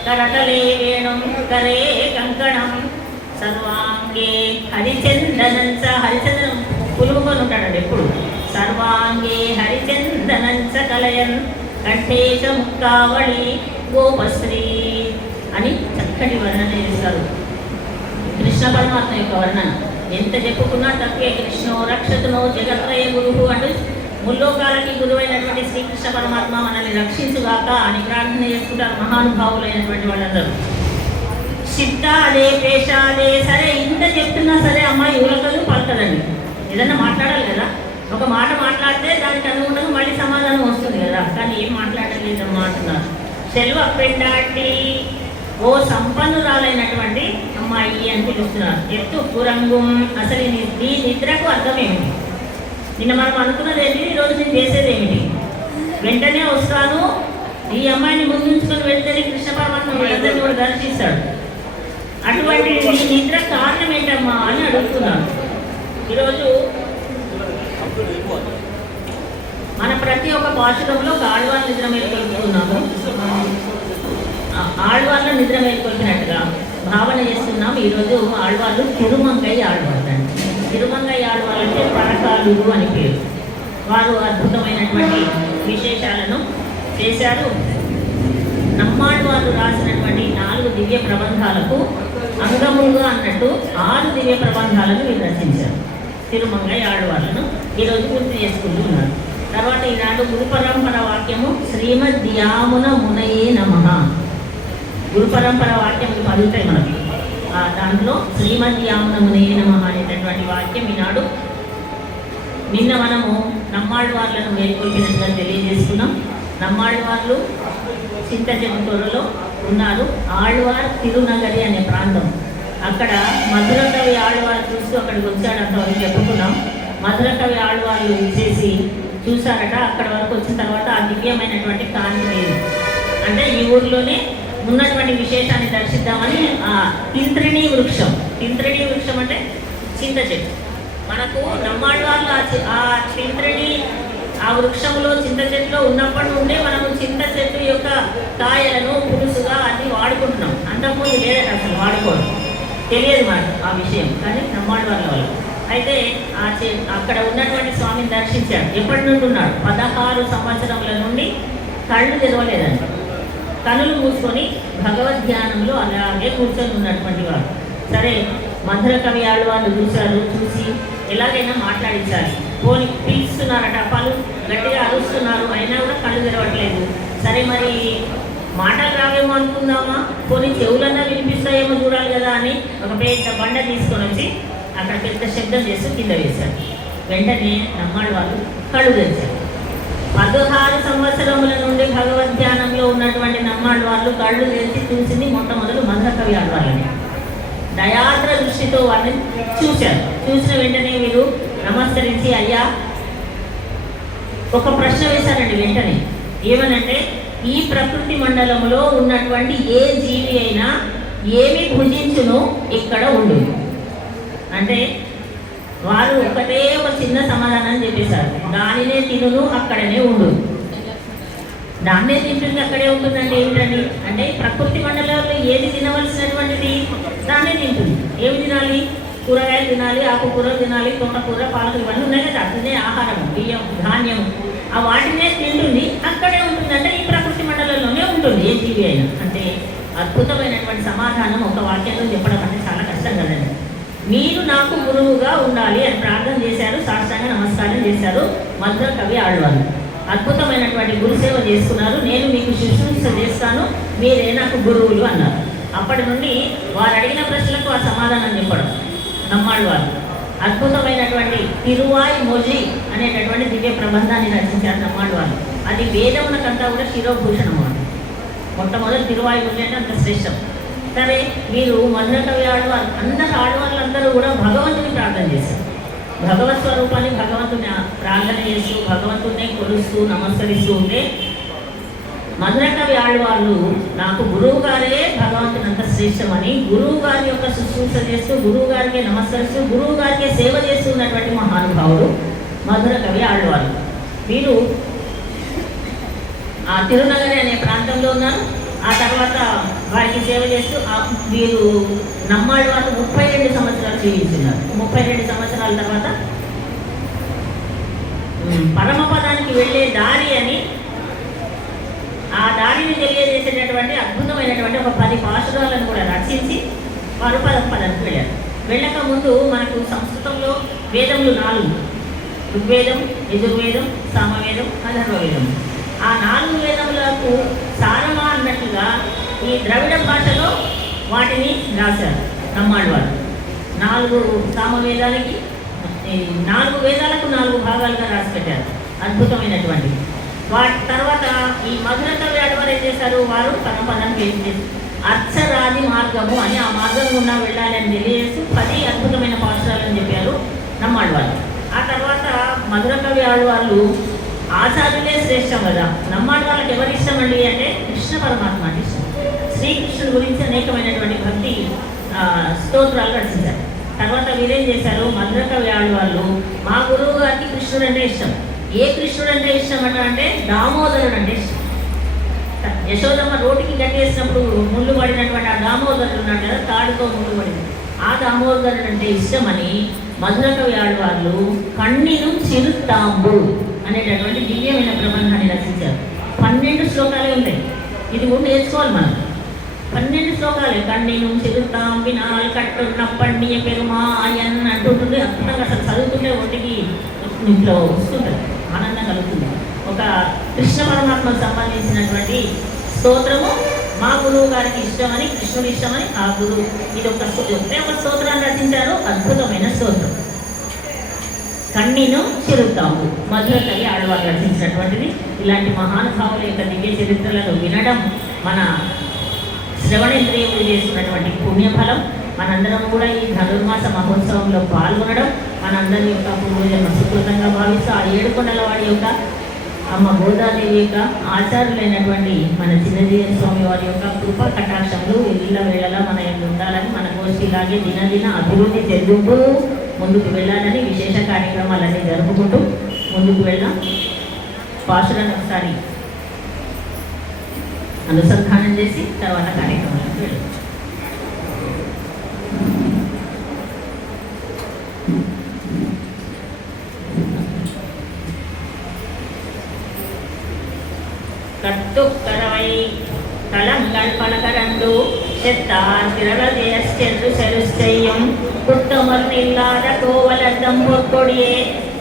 కరతలే వేణుం కరే కంకణం సర్వాంగే హరిచందనంచ. హరిచందనం పులుముకొని ఉంటాడండి ఎప్పుడు. సర్వాంగే హరిచందనంచ కలయన్ కంఠేశ ముక్కావళి గోపశ్రీ అని చక్కటి వర్ణన చేస్తారు. కృష్ణ పరమాత్మ యొక్క వర్ణన ఎంత చెప్పుకున్నా తక్కువే. కృష్ణో రక్షతునో జగత్రయ గురువు అంటూ ముల్లోకాలకి గురువైనటువంటి శ్రీకృష్ణ పరమాత్మ మనల్ని రక్షించుగాక అని ప్రార్థన చేసుకుంటారు మహానుభావులైనటువంటి వాళ్ళందరూ. సిద్ధాదే పేషాదే. సరే ఇంత చెప్తున్నా సరే అమ్మాయి యువకలు పలకదండి. ఏదన్నా మాట్లాడాలి కదా, ఒక మాట మాట్లాడితే దానికి అనుగుణంగా మళ్ళీ సమాధానం వస్తుంది కదా, కానీ ఏం మాట్లాడలేదమ్మా అంటున్నారు. సెల్వ పెండాటి ఓ సంపన్నురాలైనటువంటి అమ్మాయి అని పిలుస్తున్నారు. ఎత్తు కురంగుం. అసలు ఈ నిద్రకు అర్థమేమిటి? నిన్న మనం అనుకున్నది ఏంటి, ఈరోజు నేను చేసేది ఏమిటి? వెంటనే వస్తాను, ఈ అమ్మాయిని ముందుంచుకొని వెళ్తేనే కృష్ణ పరమాత్మ వీళ్ళందరినీ కూడా దర్శిస్తాడు. అటువంటి ఈ నిద్ర కారణం ఏంటమ్మా అని అడుగుతున్నాను. ఈరోజు మన ప్రతి ఒక్క పాశురంలో ఒక ఆడవాళ్ళ నిద్ర మేలుకొల్పుతున్నాము. ఆడవాళ్ళ నిద్ర మేలుకొల్పినట్టుగా భావన చేస్తున్నాం. ఈరోజు ఆడవాళ్ళు తిరుమంగై ఆడవాళ్ళండి. తిరుమంగై ఆడవాళ్ళంటే పరకాలు అని పేరు. వారు అద్భుతమైనటువంటి విశేషాలను చేశారు. నమ్మాళ్ళవాళ్ళు రాసినటువంటి 4 దివ్య ప్రబంధాలకు అంగములుగా అన్నట్టు 6 దివ్య ప్రబంధాలను వీరు రచించారు. తిరుమంగై ఆడవాళ్ళను ఈరోజు గుర్తు చేసుకుంటూ ఉన్నారు. తర్వాత ఈనాడు గురు పరంపర వాక్యము శ్రీమద్యామున మునయే నమః. గురు పరంపర వాక్యములు పలుకుతాయి మనకు. దాంట్లో శ్రీమద్యామున మునయే నమః అనేటటువంటి వాక్యం ఈనాడు. నిన్న మనము నమ్మాళ్ళవార్లను మేల్కొల్పినట్టుగా తెలియజేసుకున్నాం. నమ్మాళ్ళవార్లు చింతచెంతూరులో ఉన్నారు. ఆళ్వార్ తిరునగరి అనే ప్రాంతం. అక్కడ మధుర కవి ఆళ్వారు చూస్తూ అక్కడికి వచ్చాడు. అంతవరకు చెప్పుకున్నాం. మధుర కవి ఆళ్వార్లు చేసి చూశారట. అక్కడ వరకు వచ్చిన తర్వాత ఆ దివ్యమైనటువంటి కాంతి లేదు. అంటే ఈ ఊర్లోనే ఉన్నటువంటి విశేషాన్ని దర్శిద్దామని తింత్రిణీ వృక్షం. తింత్రిణీ వృక్షం అంటే చింత చెట్టు. మనకు నమ్మాళ్ళవాళ్ళు ఆ తింత్రిణీ ఆ వృక్షంలో చింత చెట్టులో ఉన్నప్పటి నుండే మనము చింత చెట్టు యొక్క కాయలను పులుసుగా అన్ని వాడుకుంటున్నాం. అంతకుముందు లేదట, అసలు వాడుకోవడం తెలియదు మనకు ఆ విషయం. కానీ నమ్మాళ్ళవాళ్ళ వాళ్ళు అయితే అక్కడ ఉన్నటువంటి స్వామిని దర్శించాడు. ఎప్పటి నుండి ఉన్నాడు? 16 సంవత్సరముల నుండి కళ్ళు తెరవలేదండి. కనులు మూసుకొని భగవద్ధ్యానంలో అలాగే కూర్చొని ఉన్నటువంటి వాడు. సరే మధుర కవి ఆళ్వాళ్ళు చూశారు. చూసి ఎలాగైనా మాట్లాడించాలి. పోని పిలుస్తున్నారట, పలు గట్టిగా అరుస్తున్నారు, అయినా కూడా కళ్ళు తెరవట్లేదు. సరే మరి మాటలు రావేమో అనుకుందామా, కొన్ని చెవులన్నా వినిపిస్తాయేమో చూడాలి కదా అని ఒక పెద్ద బండ తీసుకొని వచ్చి అక్కడ పెద్ద శబ్దం చేస్తూ కింద వేశారు. వెంటనే నమ్మాడు వాళ్ళు కళ్ళు తెరిచారు. 16 సంవత్సరముల నుండి భగవద్ధ్యానంలో ఉన్నటువంటి నమ్మాడు వాళ్ళు కళ్ళు తెరిచి చూసింది మొట్టమొదలు మధురకవి ఆడవాళ్ళని. దయాద్ర దృష్టితో వాళ్ళని చూశారు. చూసిన వెంటనే వీరు నమస్కరించి, అయ్యా ఒక ప్రశ్న వేశారండి. వెంటనే ఏమనంటే, ఈ ప్రకృతి మండలంలో ఉన్నటువంటి ఏ జీవి అయినా ఏమి భుజించును ఇక్కడ ఉండు అంటే వారు ఒకటే ఒక చిన్న సమాధానం చెప్పేశారు. దానినే తినును అక్కడనే ఉండు. దాన్నే తింటుంది అక్కడే ఉంటుందండి. ఏమిటండి అంటే ప్రకృతి మండలంలో ఏది తినవలసినటువంటిది దాన్నే తింటుంది. ఏమి తినాలి? కూరగాయలు తినాలి, ఆకుకూరలు తినాలి, తోటకూర, పాలకు ఇవన్నీ ఉన్నాయి కదా, అట్లనే ఆహారం, బియ్యం, ధాన్యం, ఆ వాటినే తింటుంది, అక్కడే ఉంటుంది. అంటే ఈ ప్రకృతి మండలంలోనే ఉంటుంది ఏ జీవి అయినా. అంటే అద్భుతమైనటువంటి సమాధానం ఒక వాక్యంలో చెప్పడం అంటే చాలా కష్టం కదండి. మీరు నాకు గురువుగా ఉండాలి అని ప్రార్థన చేశారు, సాష్టాంగ నమస్కారం చేశారు మధురకవి ఆళ్వారు. అద్భుతమైనటువంటి గురుసేవ చేసుకున్నారు. నేను మీకు శుశ్రూష చేస్తాను, మీరే నాకు గురువులు అన్నారు. అప్పటి నుండి వారు అడిగిన ప్రశ్నలకు ఆ సమాధానం చెప్పడం నమ్మాళ్వారు. అద్భుతమైనటువంటి తిరువాయి మొజి అనేటటువంటి దివ్య ప్రబంధాన్ని రచించారు నమ్మాళ్వారు. అది వేదమునకంతా కూడా శిరోభూషణము అని. మొట్టమొదటి తిరువాయి మొజి అంటే అంత శ్రేష్టం. సరే, మీరు మధురకవి ఆళ్వారు అందరు ఆళ్వార్లందరూ కూడా భగవంతుని ప్రార్థన చేశారు. భగవత్ స్వరూపాన్ని భగవంతుని ప్రార్థన చేస్తూ భగవంతునే కొలుస్తూ నమస్కరిస్తూ ఉంటే మధురకవి ఆళ్వార్లు నాకు గురువు గారే భగవంతుని అంత శ్రేష్టమని గురువు గారి యొక్క శుశ్రూష చేస్తూ గురువు గారికి నమస్కరిస్తూ గురువు గారికి సేవ చేస్తున్నటువంటి మహానుభావుడు మధురకవి ఆళ్వార్లు. వీరు ఆ తిరునగరి అనే ప్రాంతంలో ఉన్నారు. ఆ తర్వాత వారికి సేవ చేస్తూ వీరు నమ్మాళ్వారు 32 సంవత్సరాలు జీవించున్నారు. 32 సంవత్సరాల తర్వాత పరమపదానికి వెళ్ళే దారి అని ఆ దారిని తెలియజేసేటటువంటి అద్భుతమైనటువంటి ఒక 10 పాశురాలను కూడా రచించి వారు పరమపదానికి వెళ్ళారు. వెళ్ళక ముందు మనకు సంస్కృతంలో వేదములు 4: ఋగ్వేదం, యజుర్వేదం, సామవేదం, అథర్వవేదం. ఆ 4 వేదములకు సారమా అన్నట్లుగా ఈ ద్రవిడ భాషలో వాటిని రాశారు నమ్మాళ్వారు. 4 సామవేదాలకి 4 వేదాలకు 4 భాగాలుగా రాసి పెట్టారు. అద్భుతమైనటువంటి వాటి తర్వాత ఈ మధురకవి ఆళ్వారు ఏం చేశారు, వారు పరమపదానికి ఏం చేశారు, అర్చరాది మార్గము అని ఆ మార్గం గుండా వెళ్ళాలి అని తెలియజేస్తూ 10 అద్భుతమైన పాఠశాలను చెప్పారు నమ్మాళ్వారు. ఆ తర్వాత మధురకవి ఆళ్వార్లు ఆచార్యులే శ్రేష్టం కదా. నమ్మాళ్వాళ్ళకి ఎవరు ఇష్టం అండి అంటే కృష్ణ పరమాత్మ అంటే ఇష్టం. శ్రీకృష్ణుడి గురించి అనేకమైనటువంటి భక్తి స్తోత్రాలు రచించారు. తర్వాత వీరేం చేశారు, మధురకవి ఆళ్వార్లు మా గురువు గారికి కృష్ణుడు అంటే ఇష్టం. ఏ కృష్ణుడు అంటే ఇష్టం అంటే దామోదరుడు అంటే ఇష్టం. యశోదమ్మ రోటికి గట్టేసినప్పుడు ముళ్ళు పడినటువంటి ఆ దామోదరుడు ఉన్నాడు కదా, తాడుతో ముళ్ళు పడింది, ఆ దామోదరుడు అంటే ఇష్టమని మధురకవి ఆళ్వార్లు కన్నిను చిరుతాంబు అనేటటువంటి దివ్యమైన ప్రబంధాన్ని రచించారు. 12 శ్లోకాలే ఉంటాయి. ఇది కూడా నేర్చుకోవాలి మనం. 12 శ్లోకాలే. కన్నిను చిరుతాంబినాల్ కట్టున్న పండియ పెరుమాయన్ అంటుంటుంది. అద్భుతంగా అసలు చదువుతుంటే ఒంటికి ఇంట్లో వస్తుంటుంది, ఆనందం కలుగుతుంది. ఒక కృష్ణ పరమాత్మకు సంబంధించినటువంటి స్తోత్రము మా గురువు గారికి ఇష్టమని, కృష్ణుడు ఇష్టమని ఆ గురువు ఇది ఒక స్తోత్రాన్ని రచించారు. అద్భుతమైన స్తోత్రం కన్నిను చిరుతాము మధురకవి ఆళ్వారు రచించినటువంటిది. ఇలాంటి మహానుభావుల యొక్క దివ్య చరిత్రలను వినడం మన శ్రవణేంద్రియములు చేస్తున్నటువంటి పుణ్యఫలం. మనందరం కూడా ఈ ధనుర్మాస మహోత్సవంలో పాల్గొనడం మనందరి యొక్క పూర్వజన్మ సుకృతంగా భావిస్తూ ఆ 7 కొండల వాడి యొక్క అమ్మ గోదాదేవి యొక్క ఆచార్యులైనటువంటి మన చిన్నజీవన స్వామి వారి యొక్క కృప కటాక్షములు ఇళ్ళ వేళలా మన యొక్క ఉండాలని, మన గోష్ఠి ఇలాగే దినదిన అభివృద్ధి చెందుతూ ముందుకు వెళ్ళాలని విశేష కార్యక్రమాలన్నీ జరుపుకుంటూ ముందుకు వెళ్ళాం. పాశురాన్ని ఒకసారి అనుసంధానం చేసి తర్వాత కార్యక్రమాలకు వెళ్ళాం. கத்துக்கரவை தளங்கள் பலகரந்து செத்தார் திரளதேயென்று செருச்செய்யும் புத்தமர் இல்லாத கோவலத்தம் பொற்கொடியே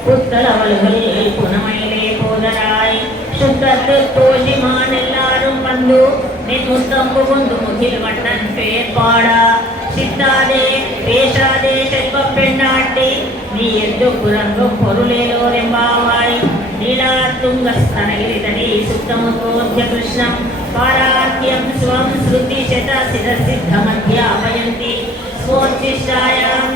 புத்தளவல்கள் புனமையிலே போதராய் சுத்தத்து தோழிமான் எல்லாரும் வந்து நின்முத்தம்பு கொண்டு முகில் வண்ணன் பெயர் பாடா சித்தாதே பேசாதே செல்வ பெண்ணாட்டி நீ எದ್ದು புறங்கும் பொருளேலோரெம்பாவாய் नीलातुङ्गस्तनगिरितटे सुप्तमुद्बोध्य कृष्णं पारात्यं स्वं श्रुतिशतशिरसिद्धमध्यापयन्ति स्वोच्छिष्टायां